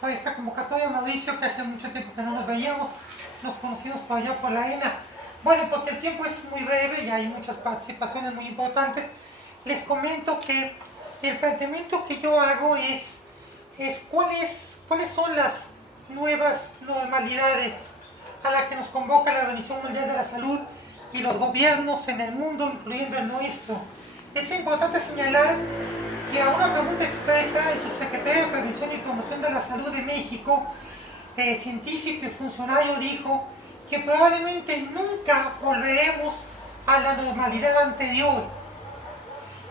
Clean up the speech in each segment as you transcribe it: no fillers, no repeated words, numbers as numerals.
por esta convocatoria, Mauricio, que hace mucho tiempo que no nos veíamos, nos conocimos por allá por la ENA. Bueno, porque el tiempo es muy breve y hay muchas participaciones muy importantes, les comento que el planteamiento que yo hago es cuáles son las nuevas normalidades a las que nos convoca la Organización Mundial de la Salud y los gobiernos en el mundo, incluyendo el nuestro. Es importante señalar que a una pregunta expresa, el subsecretario de Prevención y Promoción de la Salud de México, científico y funcionario, dijo que probablemente nunca volveremos a la normalidad anterior.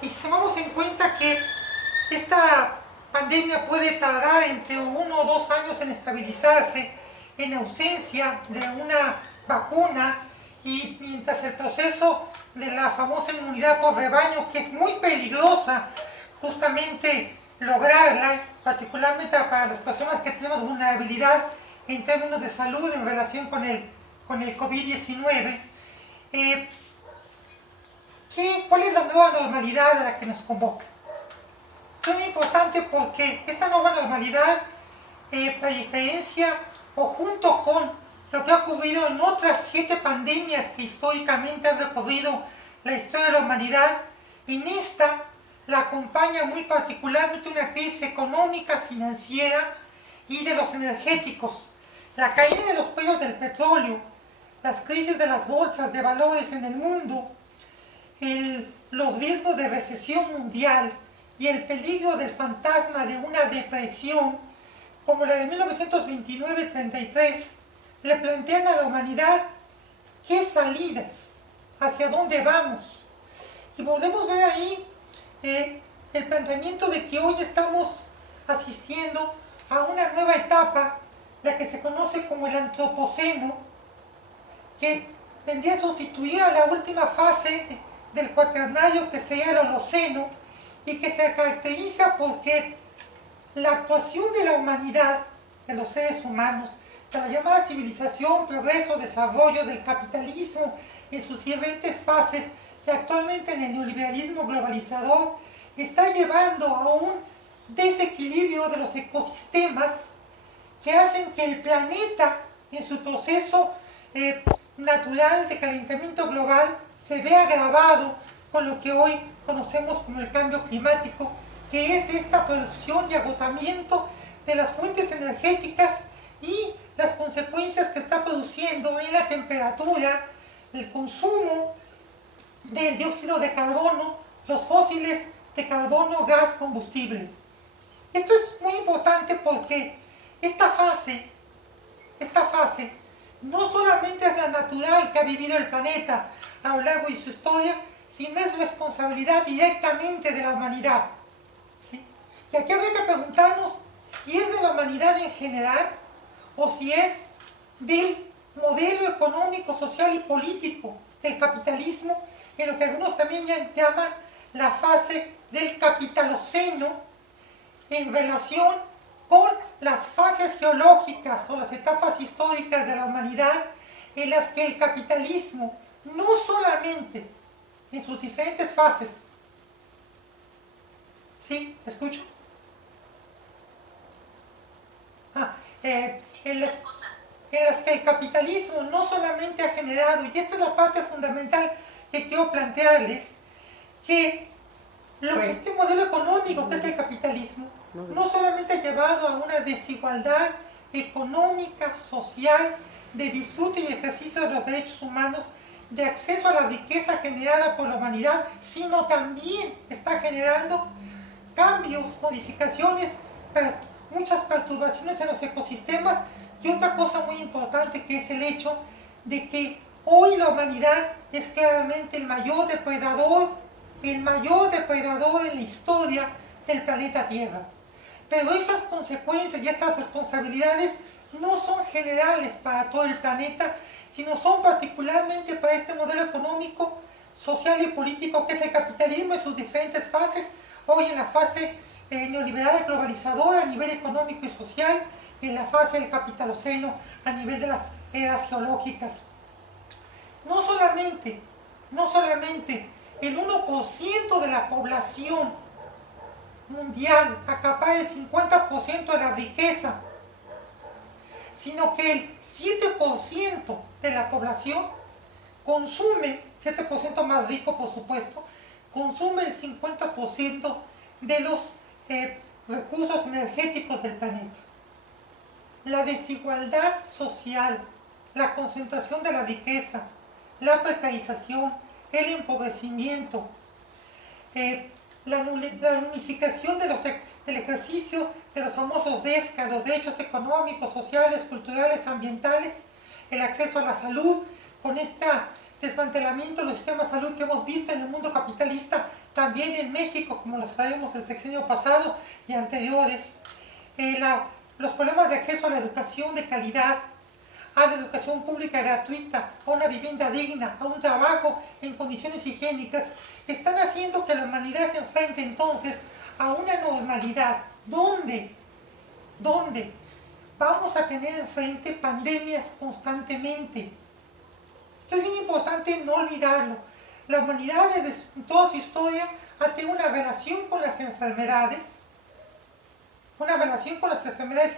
Y si tomamos en cuenta que esta pandemia puede tardar entre 1 o 2 años en estabilizarse en ausencia de una vacuna, y mientras el proceso de la famosa inmunidad por rebaño, que es muy peligrosa justamente lograrla, particularmente para las personas que tenemos vulnerabilidad en términos de salud en relación con el COVID-19, ¿cuál es la nueva normalidad a la que nos convoca? Es muy importante porque esta nueva normalidad, a diferencia o junto con lo que ha ocurrido en otras 7 pandemias que históricamente han recorrido la historia de la humanidad, en esta la acompaña muy particularmente una crisis económica, financiera y de los energéticos. La caída de los precios del petróleo, las crisis de las bolsas de valores en el mundo, los riesgos de recesión mundial y el peligro del fantasma de una depresión como la de 1929-33 le plantean a la humanidad qué salidas, hacia dónde vamos. Y podemos ver ahí el planteamiento de que hoy estamos asistiendo a una nueva etapa, la que se conoce como el antropoceno, que vendría a sustituir a la última fase del cuaternario, que sería el holoceno, y que se caracteriza porque la actuación de la humanidad, de los seres humanos, de la llamada civilización, progreso, desarrollo del capitalismo en sus diferentes fases, y actualmente en el neoliberalismo globalizador, está llevando a un desequilibrio de los ecosistemas que hacen que el planeta, en su proceso natural de calentamiento global, se vea agravado con lo que hoy conocemos como el cambio climático, que es esta producción y agotamiento de las fuentes energéticas y las consecuencias que está produciendo en la temperatura, el consumo del dióxido de carbono, los fósiles de carbono, gas, combustible. Esto es muy importante porque esta fase no solamente es la natural que ha vivido el planeta a lo largo de su historia, sino es responsabilidad directamente de la humanidad. ¿Sí? Y aquí habría que preguntarnos si es de la humanidad en general o si es del modelo económico, social y político del capitalismo, en lo que algunos también llaman la fase del capitaloceno, en relación con las fases geológicas o las etapas históricas de la humanidad, en las que el capitalismo no solamente en sus diferentes fases, ¿sí? ¿Escucho? En las que el capitalismo no solamente ha generado, y esta es la parte fundamental que quiero plantearles, que este modelo económico que es el capitalismo no solamente ha llevado a una desigualdad económica, social, de disfrute y ejercicio de los derechos humanos, de acceso a la riqueza generada por la humanidad, sino también está generando cambios, modificaciones, muchas perturbaciones en los ecosistemas, y otra cosa muy importante, que es el hecho de que hoy la humanidad es claramente el mayor depredador en la historia del planeta Tierra. Pero estas consecuencias y estas responsabilidades no son generales para todo el planeta, sino son particularmente para este modelo económico, social y político que es el capitalismo en sus diferentes fases, hoy en la fase neoliberal globalizadora a nivel económico y social, y en la fase del capitaloceno a nivel de las eras geológicas. No solamente el 1% de la población mundial acapara el 50% de la riqueza sino que el 7% de la población consume, 7% más rico por supuesto, consume el 50% de los recursos energéticos del planeta. La desigualdad social, la concentración de la riqueza, la precarización, el empobrecimiento, la unificación del ejercicio de los famosos DESCA, los derechos económicos, sociales, culturales, ambientales, el acceso a la salud, con este desmantelamiento de los sistemas de salud que hemos visto en el mundo capitalista, también en México, como lo sabemos el sexenio pasado y anteriores, los problemas de acceso a la educación de calidad, a la educación pública gratuita, a una vivienda digna, a un trabajo en condiciones higiénicas, están haciendo que la humanidad se enfrente entonces a una normalidad donde vamos a tener enfrente pandemias constantemente. Esto es bien importante no olvidarlo. La humanidad desde toda su historia ha tenido una relación con las enfermedades,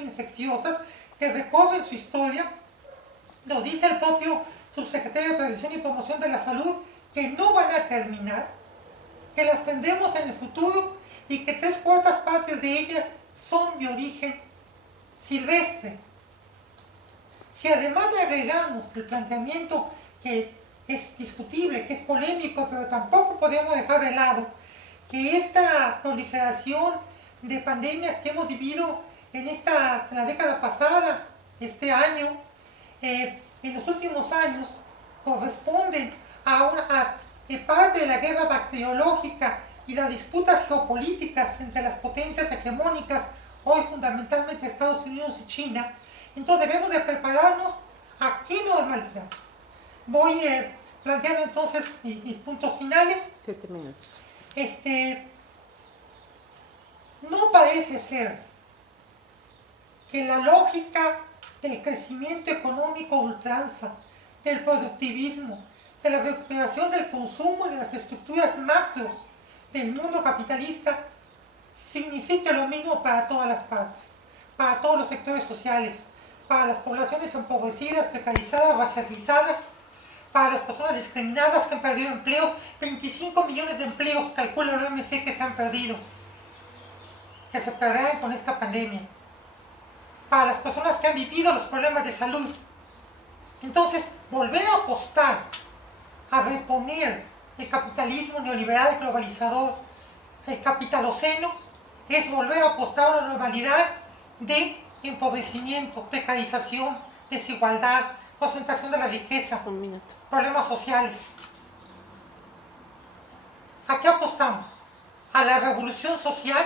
infecciosas que recorren su historia. Nos dice el propio subsecretario de Prevención y Promoción de la Salud que no van a terminar, que las tendremos en el futuro y que 3/4 partes de ellas son de origen silvestre. Si además le agregamos el planteamiento que es discutible, que es polémico, pero tampoco podemos dejar de lado, que esta proliferación de pandemias que hemos vivido en la década pasada, este año, en los últimos años, corresponden a parte de la guerra bacteriológica y las disputas geopolíticas entre las potencias hegemónicas, hoy fundamentalmente Estados Unidos y China. Entonces debemos de prepararnos a qué normalidad. Voy planteando entonces mis puntos finales. 7 minutos. No parece ser que la lógica del crecimiento económico a ultranza, del productivismo, de la recuperación del consumo y de las estructuras macros del mundo capitalista signifique lo mismo para todas las partes, para todos los sectores sociales, para las poblaciones empobrecidas, precarizadas, racializadas, para las personas discriminadas que han perdido empleos. 25 millones de empleos calcula el OMC que se han perdido, que se perderán con esta pandemia, para las personas que han vivido los problemas de salud. Entonces, volver a apostar a reponer el capitalismo neoliberal globalizador, el capitaloceno, es volver a apostar a una normalidad de empobrecimiento, precarización, desigualdad, concentración de la riqueza, problemas sociales. ¿A qué apostamos? A la revolución social,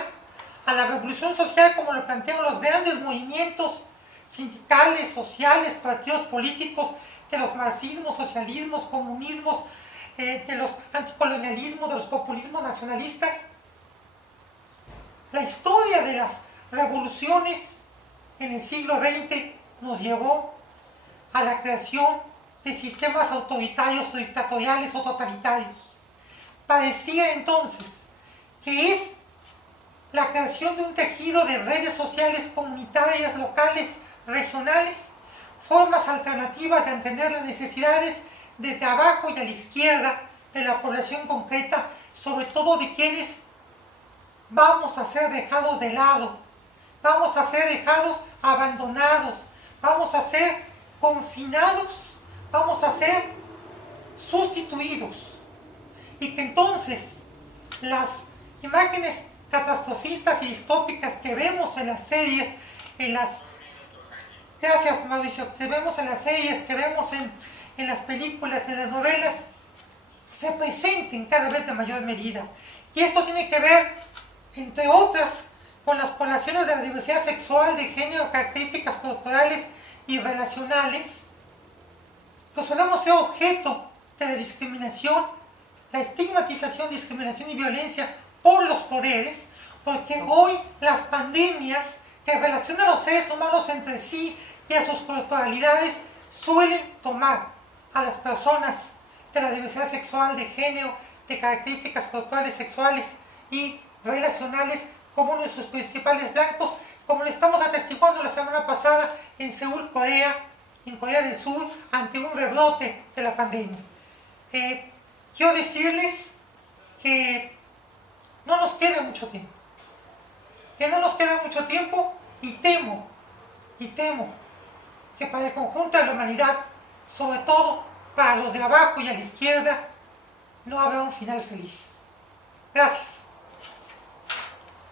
como lo plantean los grandes movimientos sindicales, sociales, partidos políticos, de los marxismos, socialismos, comunismos, de los anticolonialismos, de los populismos nacionalistas. La historia de las revoluciones en el siglo XX nos llevó a la creación de sistemas autoritarios o dictatoriales o totalitarios. Parecía entonces que es la creación de un tejido de redes sociales comunitarias, locales, regionales, formas alternativas de entender las necesidades desde abajo y a la izquierda de la población concreta, sobre todo de quienes vamos a ser dejados de lado, vamos a ser dejados abandonados, vamos a ser confinados, vamos a ser sustituidos. Y que entonces las imágenes catastrofistas y distópicas que vemos en las series, gracias Mauricio, que vemos en las series, que vemos en las películas, en las novelas, se presenten cada vez de mayor medida. Y esto tiene que ver, entre otras, con las poblaciones de la diversidad sexual, de género, características corporales y relacionales, que solemos ser objeto de la discriminación, la estigmatización, discriminación y violencia por los poderes, porque hoy las pandemias que relacionan a los seres humanos entre sí y a sus corporalidades suelen tomar a las personas de la diversidad sexual, de género, de características corporales, sexuales y relacionales como uno de sus principales blancos, como lo estamos atestiguando la semana pasada en Seúl, Corea, en Corea del Sur, ante un rebrote de la pandemia. Quiero decirles que no nos queda mucho tiempo. Que no nos queda mucho tiempo y temo que para el conjunto de la humanidad, sobre todo para los de abajo y a la izquierda, no habrá un final feliz. Gracias.